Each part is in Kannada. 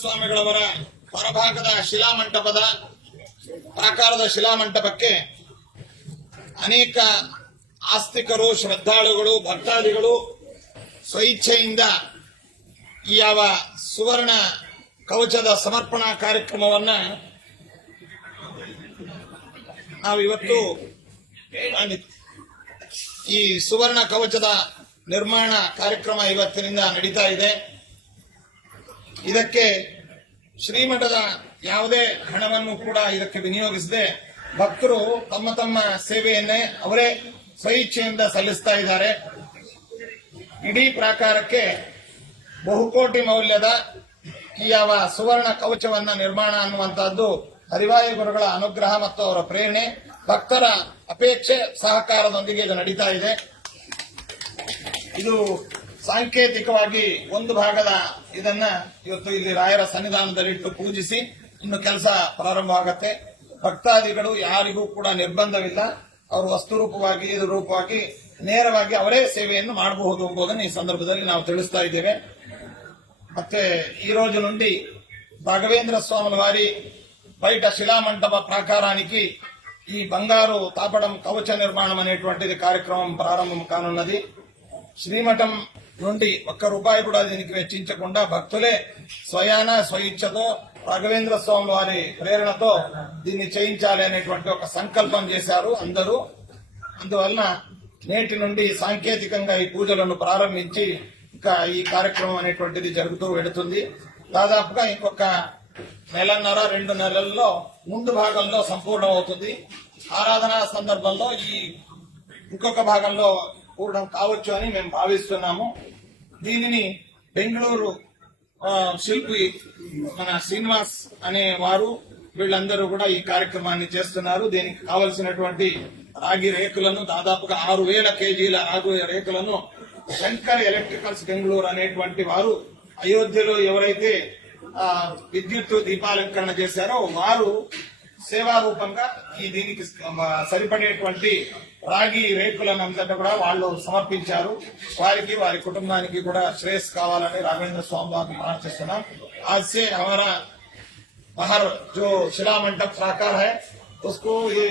ಸ್ವಾಮಿಗಳವರ ಹೊರಭಾಗದ ಶಿಲಾಮಂಟಪದ ಪ್ರಾಕಾರದ ಶಿಲಾಮಂಟಪಕ್ಕೆ ಅನೇಕ ಆಸ್ತಿಕರು, ಶ್ರದ್ಧಾಳುಗಳು, ಭಕ್ತಾದಿಗಳು ಸ್ವಇಚ್ಛೆಯಿಂದ ಈ ಯಾವ ಸುವರ್ಣ ಕವಚದ ಸಮರ್ಪಣಾ ಕಾರ್ಯಕ್ರಮವನ್ನ ನಾವಿವತ್ತು ಈ ಸುವರ್ಣ ಕವಚದ ನಿರ್ಮಾಣ ಕಾರ್ಯಕ್ರಮ ಇವತ್ತಿನಿಂದ ನಡೀತಾ ಇದೆ. ಇದಕ್ಕೆ ಶ್ರೀಮಠದ ಯಾವುದೇ ಹಣವನ್ನು ಕೂಡ ಇದಕ್ಕೆ ವಿನಿಯೋಗಿಸದೆ ಭಕ್ತರು ತಮ್ಮ ತಮ್ಮ ಸೇವೆಯನ್ನೇ ಅವರೇ ಸ್ವಇಚ್ಛೆಯಿಂದ ಸಲ್ಲಿಸ್ತಾ ಇದ್ದಾರೆ. ಇಡೀ ಪ್ರಾಕಾರಕ್ಕೆ ಬಹುಕೋಟಿ ಮೌಲ್ಯದ ಈ ಯಾವ ಸುವರ್ಣ ಕವಚವನ್ನ ನಿರ್ಮಾಣ ಅನ್ನುವಂತಹದ್ದು ಹರಿವಾಯು ಗುರುಗಳ ಅನುಗ್ರಹ ಮತ್ತು ಅವರ ಪ್ರೇರಣೆ, ಭಕ್ತರ ಅಪೇಕ್ಷೆ, ಸಹಕಾರದೊಂದಿಗೆ ಇದು ನಡೀತಾ ಇದೆ. ಇದು ಸಾಂಕೇತಿಕವಾಗಿ ಒಂದು ಭಾಗದ ಇದನ್ನ ಇವತ್ತು ಇಲ್ಲಿ ರಾಯರ ಸನ್ನಿಧಾನದಲ್ಲಿಟ್ಟು ಪೂಜಿಸಿ ಇನ್ನು ಕೆಲಸ ಪ್ರಾರಂಭವಾಗತ್ತೆ. ಭಕ್ತಾದಿಗಳು ಯಾರಿಗೂ ಕೂಡ ನಿರ್ಬಂಧವಿಲ್ಲ. ಅವರು ವಸ್ತುರೂಪವಾಗಿ ಇದು ರೂಪವಾಗಿ ನೇರವಾಗಿ ಅವರೇ ಸೇವೆಯನ್ನು ಮಾಡಬಹುದು ಎಂಬುದನ್ನು ಈ ಸಂದರ್ಭದಲ್ಲಿ ನಾವು ತಿಳಿಸ್ತಾ ಇದ್ದೇವೆ. ಮತ್ತೆ ఈ రోజు నుండి రాఘవేంద్ర స్వాముల వారి బయట శిలామంటప ప్రాకారానికి ఈ బంగారు తాపడం కవచ నిర్మాణం అనేటువంటిది కార్యక్రమం ప్రారంభం కానున్నది. శ్రీమఠం నుండి ₹1 కూడా దీనికి వెచ్చించకుండా భక్తులే స్వయాన స్వయిచ్ఛతో రాఘవేంద్ర స్వాముల వారి ప్రేరణతో దీన్ని చేయించాలి అనేటువంటి ఒక సంకల్పం చేశారు అందరూ. అందువలన నేటి నుండి సాంకేతికంగా ఈ పూజలను ప్రారంభించి ఇంకా ఈ కార్యక్రమం అనేటువంటిది జరుగుతూ వెళుతుంది. దాదాపుగా ఇంకొక నెలన్నర 2 నెలల్లో ముందు భాగంలో సంపూర్ణం అవుతుంది. ఆరాధనా సందర్భంలో ఈ ఇంకొక భాగంలో పూర్ణం కావచ్చు అని మేము భావిస్తున్నాము. దీనిని బెంగళూరు శిల్పి మన శ్రీనివాస్ అనే వారు వీళ్ళందరూ కూడా ఈ కార్యక్రమాన్ని చేస్తున్నారు. దీనికి కావలసినటువంటి రాగి రేకులను దాదాపుగా 6000 కేజీల రాగి రేకులను శంకర్ ఎలక్ట్రికల్స్ బెంగళూరు అనేటువంటి వారు అయోధ్యలో ఎవరైతే విద్యుత్ దీపాలంకరణ చేశారో వారు సేవారూపంగా ఈ దీనికి సరిపడేటువంటి రాగి రేకులను అంతటా కూడా వాళ్ళు సమర్పించారు. వారికి వారి కుటుంబానికి కూడా శ్రేయస్ కావాలని రాఘవేంద్ర స్వామి వారిని ప్రార్థిస్తున్నాం. आज से हमारा बाहर जो शिला मंडप प्राकार है उसको ये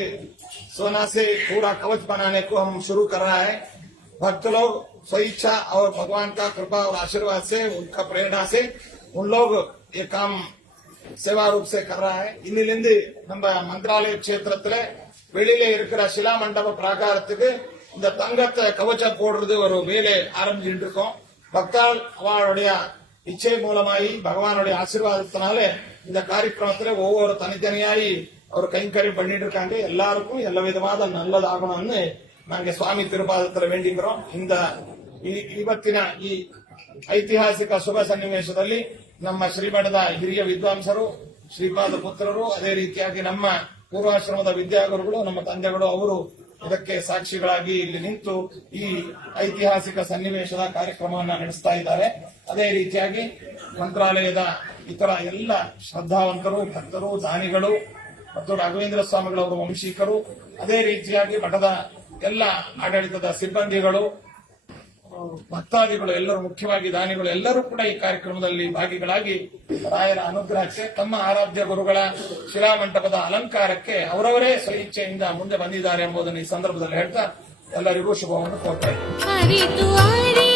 सोना से पूरा कवच बनाने को हम शुरू कर रहा है. भक्त लोग स्वेच्छा और भगवान का कृपा और आशीर्वाद से, उनका प्रेरणा से उन लोग ये काम சேவா ரூப் से कर रहा है. இன்னிலிருந்து நம்ம மந்திராலய க்ஷேத்திரத்துல வெளியில இருக்கிற சிலா மண்டப பிராகாரத்துக்கு இந்த தங்கத்தை கவச்சம் போடுறது ஒரு வேலை ஆரம்பிச்சுட்டு இருக்கோம். பக்தாள் அவளுடைய இச்சை மூலமாயி பகவானுடைய ஆசீர்வாதத்தினால இந்த காரியக்கிரமத்துல ஒவ்வொரு தனித்தனியாயி அவர் கைங்கரியம் பண்ணிட்டு இருக்காங்க. எல்லாருக்கும் எல்லா விதமான நல்லதாகணும்னு நாங்க சுவாமி ತಿರುಪಾದத்துல வேண்டிக்கிறோம். இந்த ಇವತ್ತಿನ ಈ ಐತಿಹಾಸಿಕ ಶುಭ ಸನ್ನಿವೇಶದಲ್ಲಿ ನಮ್ಮ ಶ್ರೀಮಠದ ಹಿರಿಯ ವಿದ್ವಾಂಸರು, ಶ್ರೀಪಾದ ಪುತ್ರರು, ಅದೇ ರೀತಿಯಾಗಿ ನಮ್ಮ ಪೂರ್ವಾಶ್ರಮದ ವಿದ್ಯಾಗುರುಗಳು, ನಮ್ಮ ತಂದೆಗಳು ಅವರು ಇದಕ್ಕೆ ಸಾಕ್ಷಿಗಳಾಗಿ ಇಲ್ಲಿ ನಿಂತು ಈ ಐತಿಹಾಸಿಕ ಸನ್ನಿವೇಶದ ಕಾರ್ಯಕ್ರಮವನ್ನು ನಡೆಸ್ತಾ ಇದ್ದಾರೆ. ಅದೇ ರೀತಿಯಾಗಿ ಮಂತ್ರಾಲಯದ ಇತರ ಎಲ್ಲ ಶ್ರದ್ಧಾವಂತರು, ಭಕ್ತರು, ದಾನಿಗಳು ಮತ್ತು ರಾಘವೇಂದ್ರ ಸ್ವಾಮಿಗಳವರ ವಂಶೀಕರು, ಅದೇ ರೀತಿಯಾಗಿ ಮಠದ ಎಲ್ಲ ಆಡಳಿತದ ಸಿಬ್ಬಂದಿಗಳು, ಭಕ್ತಾದಿಗಳು ಎಲ್ಲರೂ, ಮುಖ್ಯವಾಗಿ ದಾನಿಗಳು ಎಲ್ಲರೂ ಕೂಡ ಈ ಕಾರ್ಯಕ್ರಮದಲ್ಲಿ ಭಾಗಿಗಳಾಗಿ ರಾಯರ ಅನುಗ್ರಹಕ್ಕೆ, ತಮ್ಮ ಆರಾಧ್ಯ ಗುರುಗಳ ಶಿಲಾಮಂಟಪದ ಅಲಂಕಾರಕ್ಕೆ ಅವರವರೇ ಸ್ವಇಚ್ಛೆಯಿಂದ ಮುಂದೆ ಬಂದಿದ್ದಾರೆ ಎಂಬುದನ್ನು ಈ ಸಂದರ್ಭದಲ್ಲಿ ಹೇಳ್ತಾ ಎಲ್ಲರಿಗೂ ಶುಭವನ್ನು ಕೋರ್ತಾ ಇದ್ದೀನಿ.